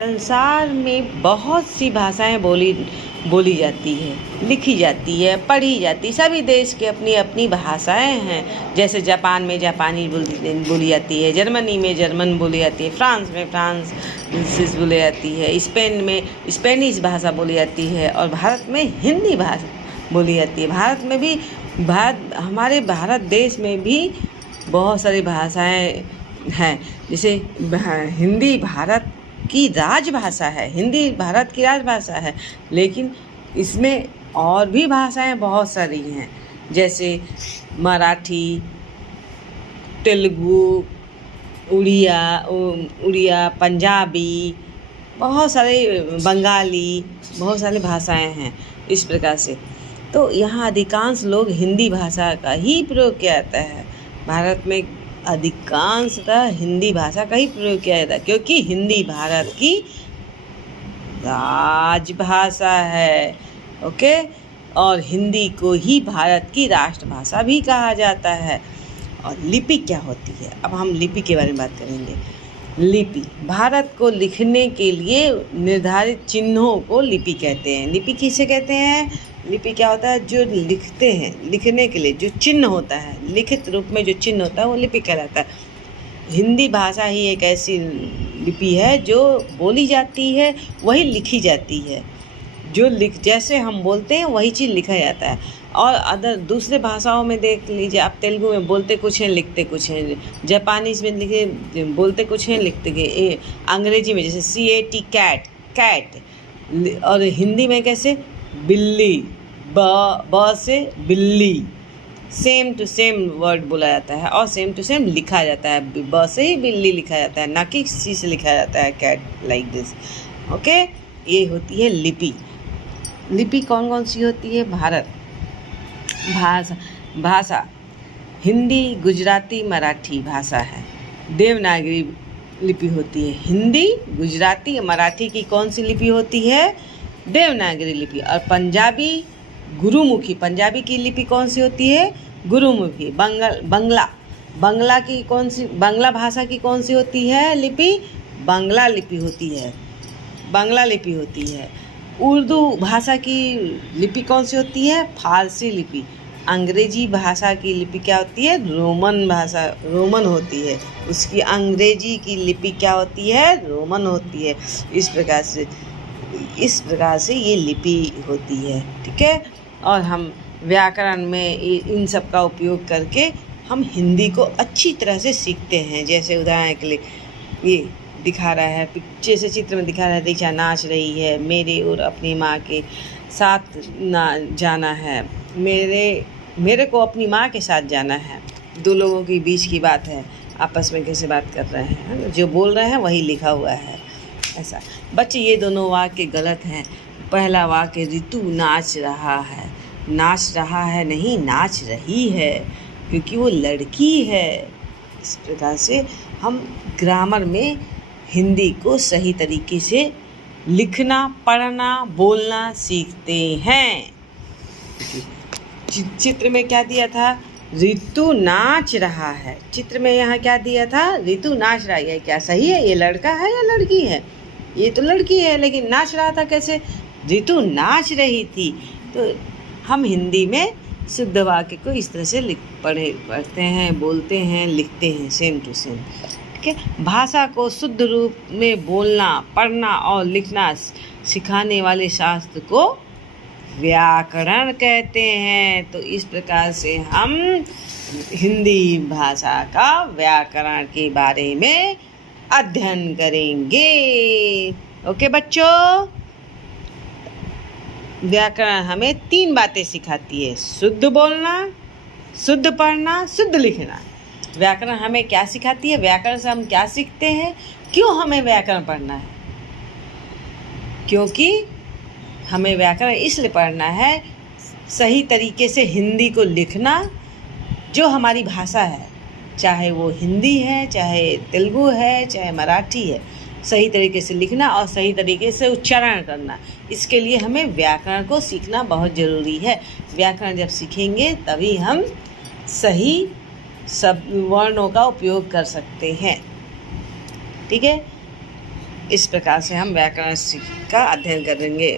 संसार में बहुत सी भाषाएं बोली जाती है, लिखी जाती है, पढ़ी जाती है। सभी देश की अपनी अपनी भाषाएं हैं। जैसे जापान में जापानी बोली जाती है, जर्मनी में जर्मन बोली जाती है, फ्रांस में फ्रांसीसी बोली जाती है, स्पेन में स्पेनिश भाषा बोली जाती है और भारत में हिंदी भाषा बोली जाती है। भारत में भी हमारे भारत देश में भी बहुत सारी भाषाएं हैं। जैसे हिंदी भारत की राजभाषा है, हिंदी भारत की राजभाषा है, लेकिन इसमें और भी भाषाएं बहुत सारी हैं। जैसे मराठी, तेलुगु, उड़िया, पंजाबी, बहुत सारे बंगाली, बहुत सारी भाषाएं हैं इस प्रकार से। तो यहाँ अधिकांश लोग हिंदी भाषा का ही प्रयोग किया जाता है। भारत में अधिकांशतः हिंदी भाषा का ही प्रयोग किया जाता है, क्योंकि हिंदी भारत की राजभाषा है। ओके, और हिंदी को ही भारत की राष्ट्रभाषा भी कहा जाता है। और लिपि क्या होती है, अब हम लिपि के बारे में बात करेंगे। लिपि भारत को लिखने के लिए निर्धारित चिन्हों को लिपि कहते हैं। लिपि किसे कहते हैं? लिपि क्या होता है? जो लिखते हैं, लिखने के लिए जो चिन्ह होता है, लिखित रूप में जो चिन्ह होता है वो लिपि कहलाता है। हिंदी भाषा ही एक ऐसी लिपि है जो बोली जाती है, वही लिखी जाती है। जैसे हम बोलते हैं वही चीज़ लिखा जाता है। और दूसरे भाषाओं में देख लीजिए आप, तेलुगु में बोलते कुछ हैं, लिखते कुछ हैं। जापानीज में बोलते कुछ हैं, लिखते अंग्रेजी में जैसे CAT कैट, और हिंदी में कैसे बिल्ली, ब से बिल्ली, सेम टू सेम वर्ड बोला जाता है और सेम टू सेम लिखा जाता है। ब से ही बिल्ली लिखा जाता है, ना कि सी से लिखा जाता है कैट, लाइक दिस। ओके, ये होती है लिपि। लिपि कौन कौन सी होती है? भारत भाषा हिंदी, गुजराती, मराठी भाषा है। देवनागरी लिपि होती है। हिंदी, गुजराती, मराठी की कौन सी लिपि होती है? देवनागरी लिपि। और पंजाबी, गुरुमुखी, पंजाबी की लिपि कौन सी होती है? गुरुमुखी। बंगला की कौन सी, बांग्ला भाषा की कौन सी होती है लिपि? बांग्ला लिपि होती है, बांग्ला लिपि होती है। उर्दू भाषा की लिपि कौन सी होती है? फारसी लिपि। अंग्रेजी भाषा की लिपि क्या होती है? रोमन होती है। उसकी अंग्रेजी की लिपि क्या होती है? रोमन होती है। इस प्रकार से ये लिपि होती है। ठीक है, और हम व्याकरण में इन सब का उपयोग करके हम हिंदी को अच्छी तरह से सीखते हैं। जैसे उदाहरण के लिए ये दिखा रहा है, जैसे चित्र में दिखा रहा है, ऋचा नाच रही है, मेरे और अपनी माँ के साथ जाना है, मेरे को अपनी माँ के साथ जाना है। दो लोगों के बीच की बात है, आपस में कैसे बात कर रहे हैं, जो बोल रहे हैं वही लिखा हुआ है। ऐसा बच्चे, ये दोनों वाक्य गलत हैं। पहला वाक्य ऋतु नाच रहा है, नाच रहा है नहीं, नाच रही है, क्योंकि वो लड़की है। इस प्रकार से हम ग्रामर में हिंदी को सही तरीके से लिखना, पढ़ना, बोलना सीखते हैं। चित्र में क्या दिया था? ऋतु नाच रहा है। चित्र में यहाँ क्या दिया था? ऋतु नाच रहा है। क्या सही है? ये लड़का है या लड़की है? ये तो लड़की है, लेकिन नाच रहा था कैसे? ऋतु नाच रही थी। तो हम हिंदी में शुद्ध वाक्य को इस तरह से पढ़ते हैं, बोलते हैं, लिखते हैं, सेम टू सेम। ठीक है, भाषा को शुद्ध रूप में बोलना, पढ़ना और लिखना सिखाने वाले शास्त्र को व्याकरण कहते हैं। तो इस प्रकार से हम हिंदी भाषा का व्याकरण के बारे में अध्ययन करेंगे। ओके बच्चों, व्याकरण हमें 3 बातें सिखाती है: शुद्ध बोलना, शुद्ध पढ़ना, शुद्ध लिखना। व्याकरण हमें क्या सिखाती है? व्याकरण से हम क्या सीखते हैं? क्यों हमें व्याकरण पढ़ना है? क्योंकि हमें व्याकरण इसलिए पढ़ना है, सही तरीके से हिंदी को लिखना, जो हमारी भाषा है, चाहे वो हिंदी है, चाहे तेलुगु है, चाहे मराठी है, सही तरीके से लिखना और सही तरीके से उच्चारण करना। इसके लिए हमें व्याकरण को सीखना बहुत ज़रूरी है। व्याकरण जब सीखेंगे तभी हम सही सब वर्णों का उपयोग कर सकते हैं। ठीक है, इस प्रकार से हम व्याकरण का अध्ययन करेंगे।